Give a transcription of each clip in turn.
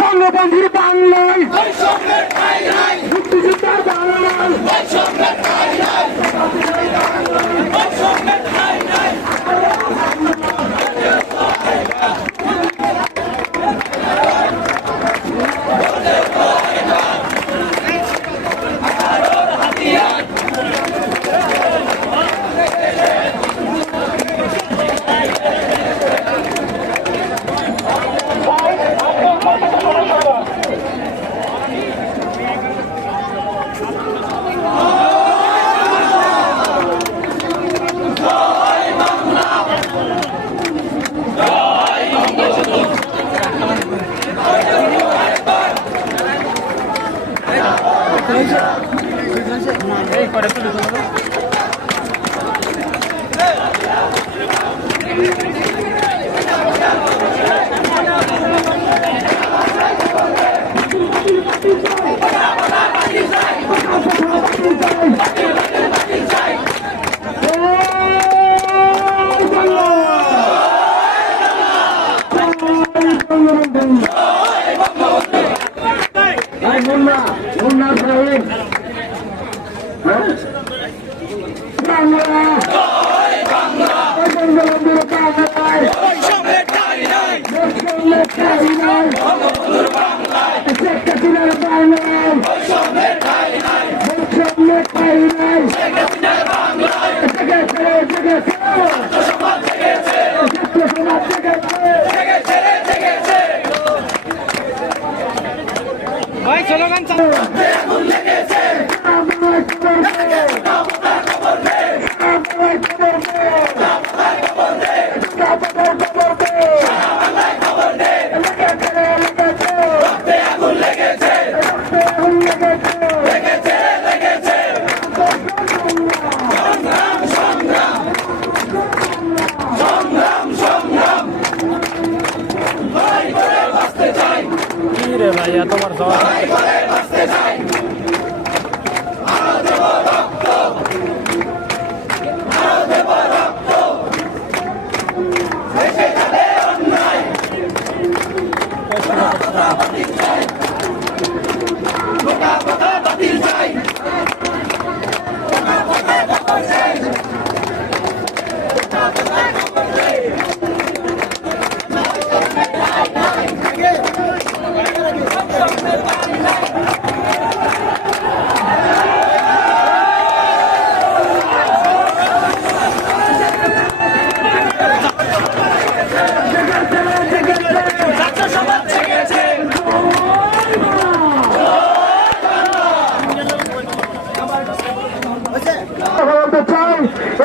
বঙ্গবন্ধুর বাংলায় মুক্তিযোদ্ধার বাংলায়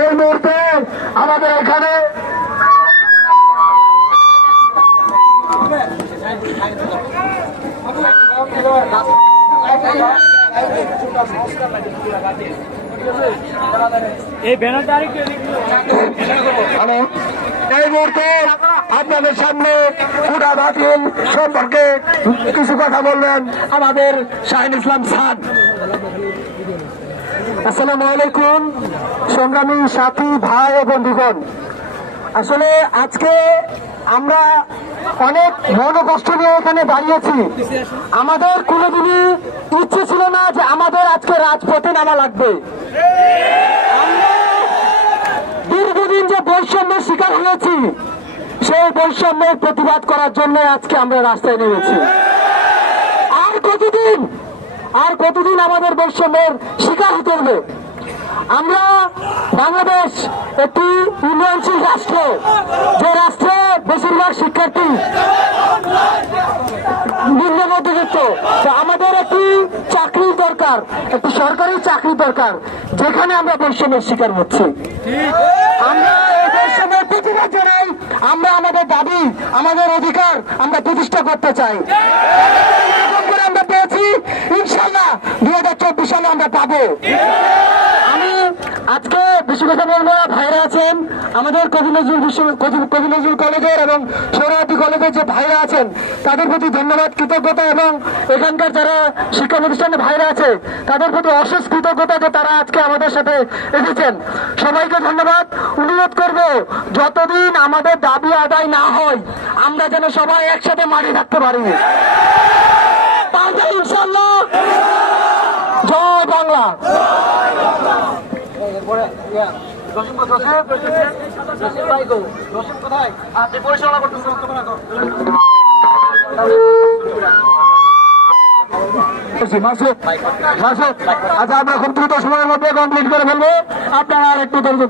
এই মুহূর্তে আমাদের এখানে এই মুহূর্তে আপনাদের সামনে পুরা বাতিল সম্পর্কে কিছু কথা বললেন আমাদের শাহিন ইসলাম সাদ। আসসালামু আলাইকুম সংগ্রামী সাথী ভাই ও বন্ধুগণ, আসলে আজকে আমরা অনেক মনোকষ্ট নিয়ে এখানে দাঁড়িয়েছি। আমাদের কোনোদিনই ইচ্ছে ছিল না যে আমাদের আজকে রাজপথে নামা লাগবে। আমরা দীর্ঘদিন যে বৈষম্যের শিকার হয়েছি, সেই বৈষম্যের প্রতিবাদ করার জন্য আজকে আমরা রাস্তায় নেমেছি। আর কতদিন আমাদের বৈষম্যের শিকার হতে হবে? আমরা বাংলাদেশ একটি উন্নয়নশীল রাষ্ট্র, যে রাষ্ট্রে বেশিরভাগ শিক্ষার্থী নিম্ন মধ্যবিত্ত। তো আমাদের একটি চাকরির দরকার, একটি সরকারি চাকরি দরকার, যেখানে আমরা বৈষম্যের শিকার হচ্ছি। আমরা এই বৈষম্যের প্রতিবাদ জানাই। আমরা আমাদের দাবি, আমাদের অধিকার আমরা প্রতিষ্ঠা করতে চাই। আমরা পেয়েছি, ইনশাল্লাহ 2024 সালে আমরা পাবো। আমি আজকে বেশি কথা বলবো না, ভাইরা আছেন আমাদের কবি নজরুল কলেজের এবং সোহরাওয়ার্দী কলেজের যে ভাইরা আছেন তাদের প্রতি ধন্যবাদ, কৃতজ্ঞতা, এবং এখানকার যারা শিক্ষা প্রতিষ্ঠানের ভাইরা আছে তাদের প্রতি অশেষ কৃতজ্ঞতা যে তারা আজকে আমাদের সাথে এসেছেন। সবাইকে ধন্যবাদ। অনুরোধ করব যতদিন আমাদের দাবি আদায় না হয় আমরা যেন সবাই একসাথে মাঠে থাকতে পারি। ইনশাআল্লাহ। জয় বাংলা। আচ্ছা, আমরা খুব দ্রুত সময়ের মধ্যে কমপ্লিট করে ফেলবো। আপনারা আর একটু ধৈর্য।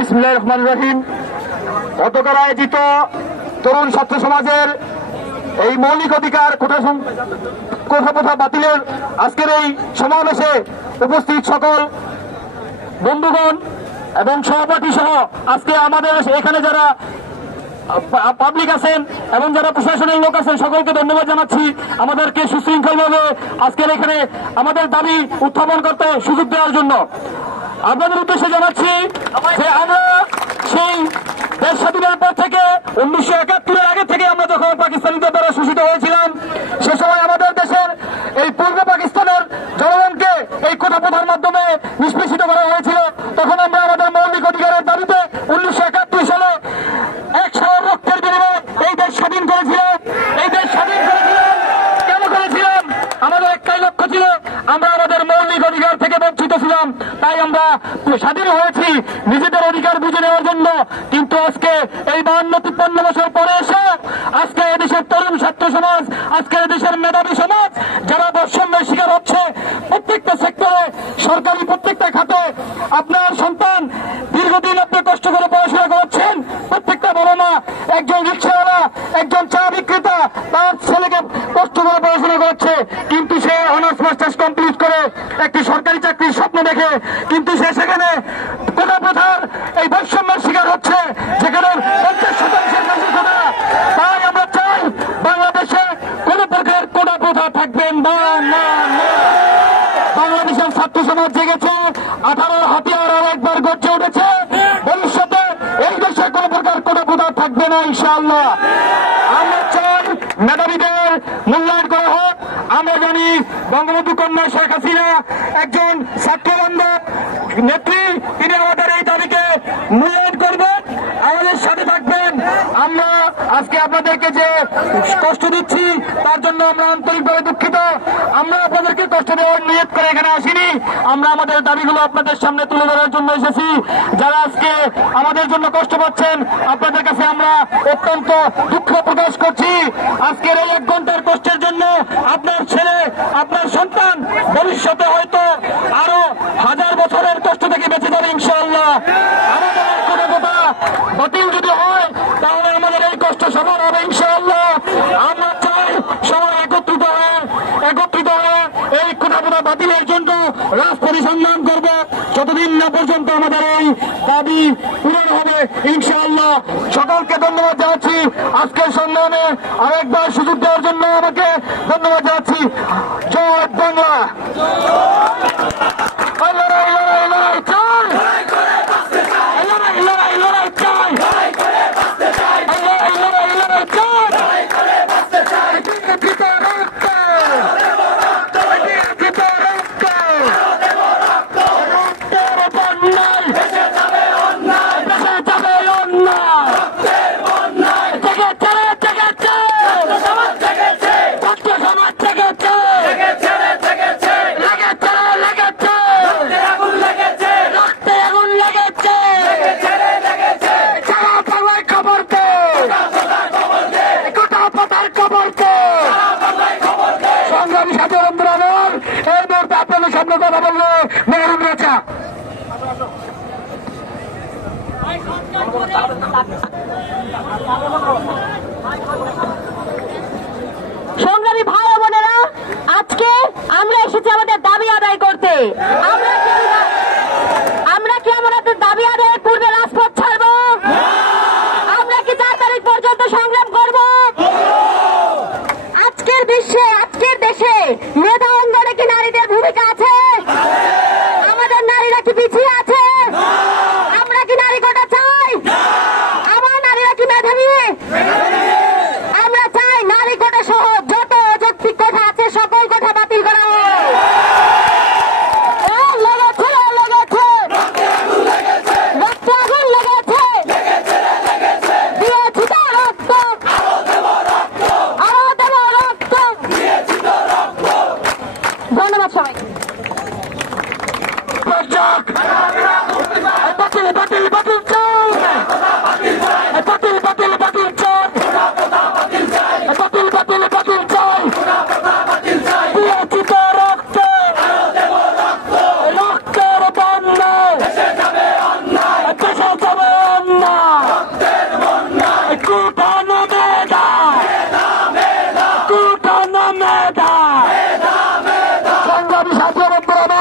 বিসমিল্লাহির রহমানির রহিম। গতকাল আয়োজিত তরুণ ছাত্র সমাজের এই মৌলিক অধিকার কোঠা বাতিলের আজকের এই সমাবেশে উপস্থিত সকল বন্ধুগণ এবং সভাপতি সহ আজকে আমাদের এখানে যারা পাবলিক আছেন এবং যারা প্রশাসনের লোক আছেন সকলকে ধন্যবাদ জানাচ্ছি আমাদেরকে সুশৃঙ্খলভাবে আজকের এখানে আমাদের দাবি উত্থাপন করতে সুযোগ দেওয়ার জন্য। আপনাদের উদ্দেশ্যে জানাচ্ছি যে আমরা সেই দেশ স্বাধীনের পর থেকে 1971-এর আগে থেকে আমরা যখন পাকিস্তানিদের দ্বারা শোষিত হয়েছিলাম সে সময় আমাদের দেশের এই পূর্ব পাকিস্তানের জনগণকে এই কোঠাপোধার মাধ্যমে নিষ্পেষিত করা হয়েছিল। তখন আমরা আমাদের মৌলিক অধিকারের দাবিতে 1971 সালে 100 রক্তের বিনিময়ে এই দেশ স্বাধীন করেছিলাম। এই দেশ স্বাধীন করেছিলাম কেন করেছিলাম? আমাদের একটাই লক্ষ্য ছিল, আমরা আমাদের মৌলিক অধিকার থেকে বঞ্চিত ছিলাম, তাই আমরা স্বাধীন হয়েছি নিজেদের অধিকার বুঝে নেওয়ার জন্য। কিন্তু আজকে এই 52-53 বছর পরে এসে আজকে এদেশের তরুণ ছাত্র সমাজ, আজকে এদেশের মেধাবী সমাজ যারা বৈষম্যের শিকার হচ্ছে প্রত্যেকটা সেক্টরে, সরকারি প্রত্যেকটা খাতে, আপনার সন্তান দীর্ঘদিন আপনি কষ্ট করে পড়াশোনা করাচ্ছেন, প্রত্যেকটা বড় মা, একজন রিক্সাওয়ালা, একজন চা বিক্রেতা তার ছেলেকে কষ্ট করে পড়াশোনা করাচ্ছে, কিন্তু সে অনার্স মাস্টার্স কমপ্লিট করে একটি সরকারি চাকরির স্বপ্ন দেখে, কিন্তু সে সেখানে কোঠাপোধার এই বৈষম্যের শিকার হচ্ছে যেখানে 50% বেশি কোটা। তাই আমরা চাই বাংলাদেশে কোন প্রকার কোঠাপোধা থাকবেন না। বাংলাদেশের ছাত্র সমাজ জেগেছে, 18 হাতিয়ার আর একবার গর্জে উঠেছে। ভবিষ্যতে এই দেশে কোন প্রকার কোঠাপোধা থাকবে না ইনশাআল্লাহ। আমরা চাই মেধাবীদের মূল্যায়ন করা হোক। আমরা জানি বঙ্গবন্ধু কন্যা শেখ হাসিনা একজন ছাত্রবান্ধব নেত্রী, তিনি আমাদের এই দাবিকে মূল্যায়ন করবেন, আমাদের সাথে থাকবেন। আমরা আজকে আপনাদেরকে যে কষ্ট দিচ্ছি তার জন্য আমরা আন্তরিকভাবে দুঃখিত। আমরা আপনাদেরকে কষ্ট দেওয়ার নিয়ত করে এখানে আসিনি, আমরা আমাদের দাবিগুলো আপনাদের সামনে তুলে ধরার জন্য এসেছি। যারা আজকে আমাদের জন্য কষ্ট পাচ্ছেন আপনাদের কাছে আমরা অত্যন্ত দুঃখ প্রকাশ করছি। আজকের এই 1 ঘন্টার কষ্টের জন্য আপনার ছেলে, আপনার সন্তান ভবিষ্যতে হয়তো আরো 1000 বছরের কষ্ট থেকে বেঁচে যাবে ইনশাআল্লাহ। আমাদের কোঠাপোধা বাতিল যদি হয় তাহলে আমাদের এই কষ্ট সবার হবে ইনশাআল্লাহ। আমরা চাই সবাই একত্রিত হয়ে এই কোঠাপোধা বাতিলের জন্য রাজপথে সংগ্রাম করবে যতদিন না পর্যন্ত আমাদের এই দাবি পূরণ হবে ইনশাআল্লাহ। সকলকে ধন্যবাদ জানাচ্ছি আজকের সংগ্রামে আরেকবার সুযোগ দেওয়ার জন্য আমাকে ধন্যবাদ জানাচ্ছি। জয় বাংলা। সামনে কথা বললো মেহরুন রাজা। সংগ্রামী ভাই বোনেরা, আজকে আমরা এসেছি আমাদের দাবি আদায় করতে। আমরা কি আমাদের দাবি আদায়ের পূর্বে রাজপথ ছাড়বো? আমরা কি 4 তারিখ পর্যন্ত সংগ্রাম করব? আজকের বিশ্বে ধন্যবাদ সবাই। বাতিল বাতিল বাতিল চাই, বাতিল বাতিল বাতিল চাই, বাতিল বাতিল বাতিল চাই, দিয়েছি তো রক্ত, রক্তের বন্যায় দেশে যাবে অন্যায়, কুটানো মেধা, কুটানো মেধা। সংগ্রামী ছাত্র বন্ধুরা,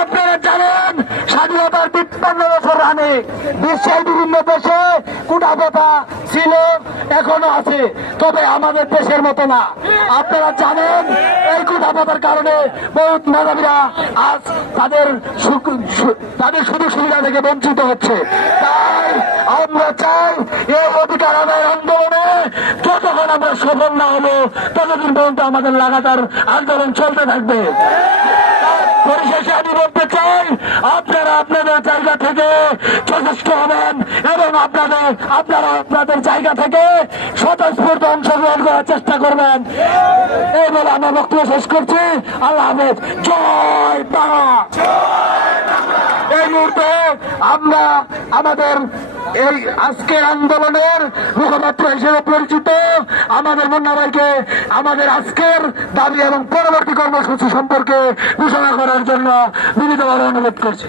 আপনারা জানেন স্বাধীনতার ৫২ বছর রানে বিশ্বের বিভিন্ন দেশে কুটা প্রথা ছিল, এখনো আছে, তবে আমাদের দেশের মতো না। আপনারা জানেন এই কুটা প্রথার কারণে বহুত মেধাবীরা আজ তাদের সুযোগ সুবিধা থেকে বঞ্চিত হচ্ছে। তাই আমরা চাই এই অধিকার আদায়ের আন্দোলনে যতক্ষণ আমরা সফল না হবো ততদিন পর্যন্ত আমাদের লাগাতার আন্দোলন চলতে থাকবে। পরিশেষে আমি বলতে চাই, আপনারা আপনাদের জায়গা থেকে যথেষ্ট হবেন এবং আপনারা আপনাদের জায়গা থেকে স্বতঃস্ফূর্ত অংশগ্রহণ করার চেষ্টা করবেন। এই বলে আমার বক্তব্য শেষ করছি। আল্লাহ হাফেজ। জয় বাংলা। এই মুহূর্তে আমরা আমাদের এই আজকের আন্দোলনের মুখপাত্র হিসেবে পরিচিত আমাদের মুন্না ভাইকে আমাদের আজকের দাবি এবং পরবর্তী কর্মসূচি সম্পর্কে ঘোষণা করার জন্য বিনীতভাবে অনুরোধ করছি।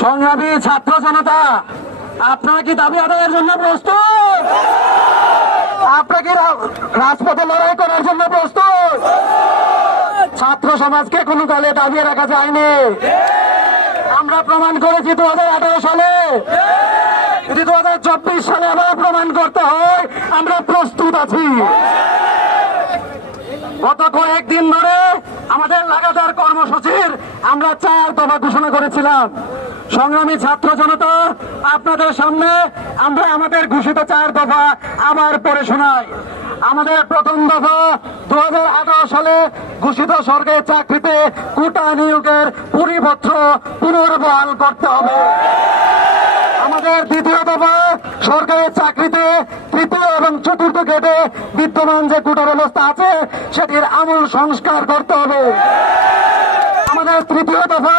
সংগ্রামী ছাত্র জনতা, আপনারা কি দাবি আদায়ের জন্য প্রস্তুত? আপনারা কি রাজপথে লড়াই করার জন্য প্রস্তুত? ছাত্র সমাজকে কোনো কালে দাবিয়ে রাখা যায়নি। আমরা প্রমাণ করেছি 2018 সালে, যদি 2024 সালে আবার প্রমাণ করতে হয় আমরা প্রস্তুত আছি। গত কয়েকদিন ধরে আমাদের লাগাতার কর্মসূচির আমরা 4 দফা ঘোষণা করেছিলাম। সংগ্রামী ছাত্র জনতা, আপনাদের সামনে আমরা আমাদের ঘোষিত 4 দফা আবার পড়ে শোনাই। আমাদের প্রথম দফা 2018 সালে ঘোষিত সরকারি চাকরিতে কোটা নিয়োগের পরিপত্র পুনর্বহাল করতে হবে। আমাদের দ্বিতীয় দফা সরকারি চাকরিতে 3য় এবং 4র্থ গ্রেডে বিদ্যমান যে কোটা ব্যবস্থা আছে সেটির আমূল সংস্কার করতে হবে। আমাদের তৃতীয় দফা,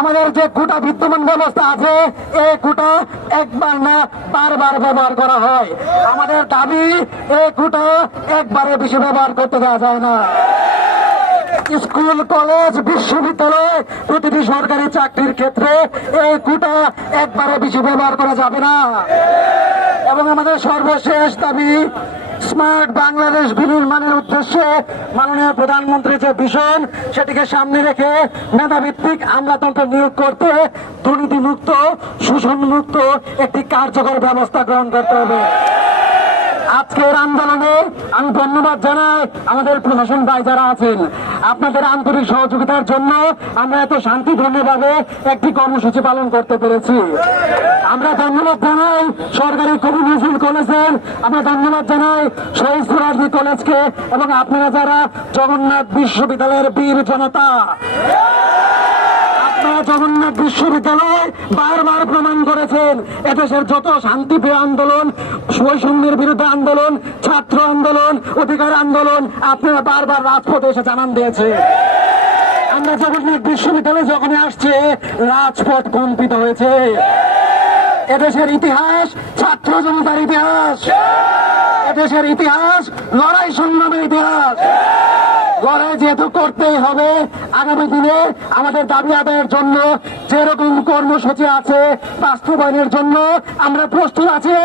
আমাদের যে কোটা বিদ্যমান ব্যবস্থা আছে এই কোটা একবার না বারবার ব্যবহার করা হয়। আমাদের দাবি এই কোটা একবারে বেশি ব্যবহার করতে দেওয়া যায় না। স্কুল, কলেজ, বিশ্ববিদ্যালয়, প্রতিটি সরকারি চাকরির ক্ষেত্রে এই কোটা একবারে বেশি ব্যবহার করা যাবে না। এবং আমাদের সর্বশেষ দাবি, স্মার্ট বাংলাদেশ বিনির্মাণের উদ্দেশ্যে মাননীয় প্রধানমন্ত্রীর যে ভিশন সেটিকে সামনে রেখে মেধাভিত্তিক আমলাতন্ত্র নিয়োগ করতে দুর্নীতিমুক্ত, শোষণমুক্ত একটি কার্যকর ব্যবস্থা গ্রহণ করতে হবে। আজকের আন্দোলনে আমি ধন্যবাদ জানাই আমাদের প্রশাসন ভাই যারা আছেন। আপনাদের আন্তরিক সহযোগিতার জন্য আমরা এত শান্তিপূর্ণভাবে একটি কর্মসূচি পালন করতে পেরেছি। আমরা ধন্যবাদ জানাই সরকারি কবি নজরুল কলেজের, আমরা ধন্যবাদ জানাই শহীদ সুরাজী কলেজকে এবং আপনারা যারা জগন্নাথ বিশ্ববিদ্যালয়ের বীর জনতা। আপনারা জগন্নাথ বিশ্ববিদ্যালয় বারবার প্রমাণ করেছেন এদেশের যত শান্তিপ্রিয় আন্দোলন, বৈষম্যের বিরুদ্ধে আন্দোলন, ছাত্র আন্দোলন, অধিকার আন্দোলন, আপনারা বারবার রাজপথে এসে জানান দিয়েছে। আমরা জগন্নাথ বিশ্ববিদ্যালয় যখন আসছে রাজপথ কম্পিত হয়েছে। এদেশের ইতিহাস ছাত্র জনতার ইতিহাস, এদেশের ইতিহাস লড়াই সংগ্রামের ইতিহাস। লড়াই যেহেতু করতেই হবে, আগামী দিনে আমাদের দাবি আদায়ের জন্য যেরকম কর্মসূচি আছে বাস্তবায়নের জন্য আমরা প্রস্তুত আছি।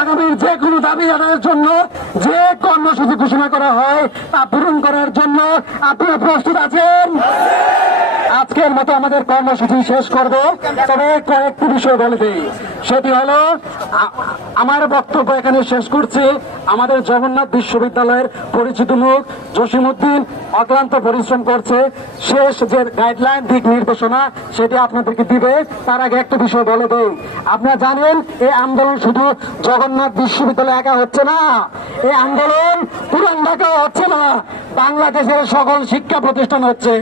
আগামীর যে কোনো দাবি আদায়ের জন্য যে কর্মসূচি ঘোষণা করা হয় তা পূরণ করার জন্য আপনারা প্রস্তুত আছেন। আজকের মতো আমাদের কর্মসূচি শেষ করব, তবে কয়েকটি বিষয় বলে দিই। সেটি হলো, আমার বক্তব্য এখানে শেষ করছি। আমাদের জগন্নাথ বিশ্ববিদ্যালয়ের পরিচিত মুখ জসিমউদ্দিন অক্লান্ত পরিশ্রম করছে। শেষ যে গাইডলাইন, দিক নির্দেশনা সেটি আপনাদেরকে দিবে। তার আগে একটা বিষয় বলে দেই, আপনারা জানেন এই আন্দোলন শুধু জগন্নাথ বিশ্ববিদ্যালয় একা হচ্ছে না, এই আন্দোলন পুরান ঢাকা হচ্ছে না, বাংলাদেশের সকল শিক্ষা প্রতিষ্ঠান হচ্ছে।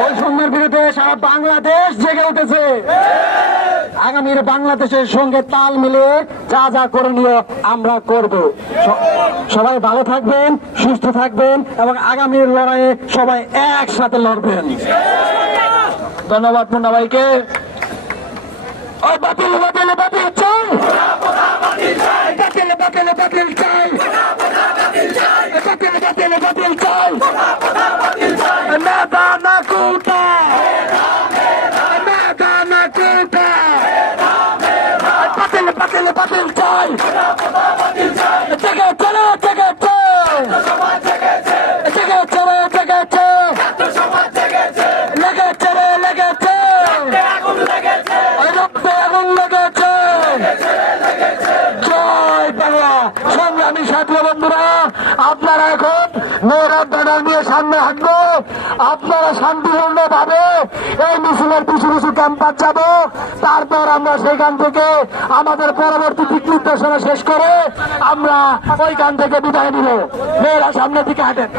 বৈষম্যের বিরুদ্ধে সারা বাংলাদেশ জেগে উঠেছে। আগামীর বাংলাদেশের সঙ্গে তাল মিলিয়ে যা যা করণীয় আমরা করব। সবাই ভালো থাকবেন, সুস্থ থাকবেন এবং আগামীর লড়াইয়ে সবাই একসাথে লড়বেন। ধন্যবাদ মুন্না ভাইকে। ওই বাতিল বাতিল বাতিল চাই, বাতিল বাতিল বাতিল চাই, বাতিল বাতিল বাতিল চাই, মেধা না কুটা, মেধা না কুটা, বাতিল বাতিল বাতিল চাই, জেগে চলে জেগে জেগে চলে জেগেছে, লেগেছে রে লেগেছে, রক্তে আগুন লেগেছে। জয় বাংলা। সংগ্রামী সাথী বন্ধুরা, আপনারা এখন মেয়েরা ব্যানার নিয়ে সামনে হাঁটবো। আপনারা শান্তিপূর্ণ ভাবে এই মিছিলের পিছু পিছু ক্যাম্পাস যাব। তারপর আমরা সেখান থেকে আমাদের পরবর্তী দিক নির্দেশনা শেষ করে আমরা ওইখান থেকে বিদায় নিব। মেয়েরা সামনের দিকে হাঁটেন।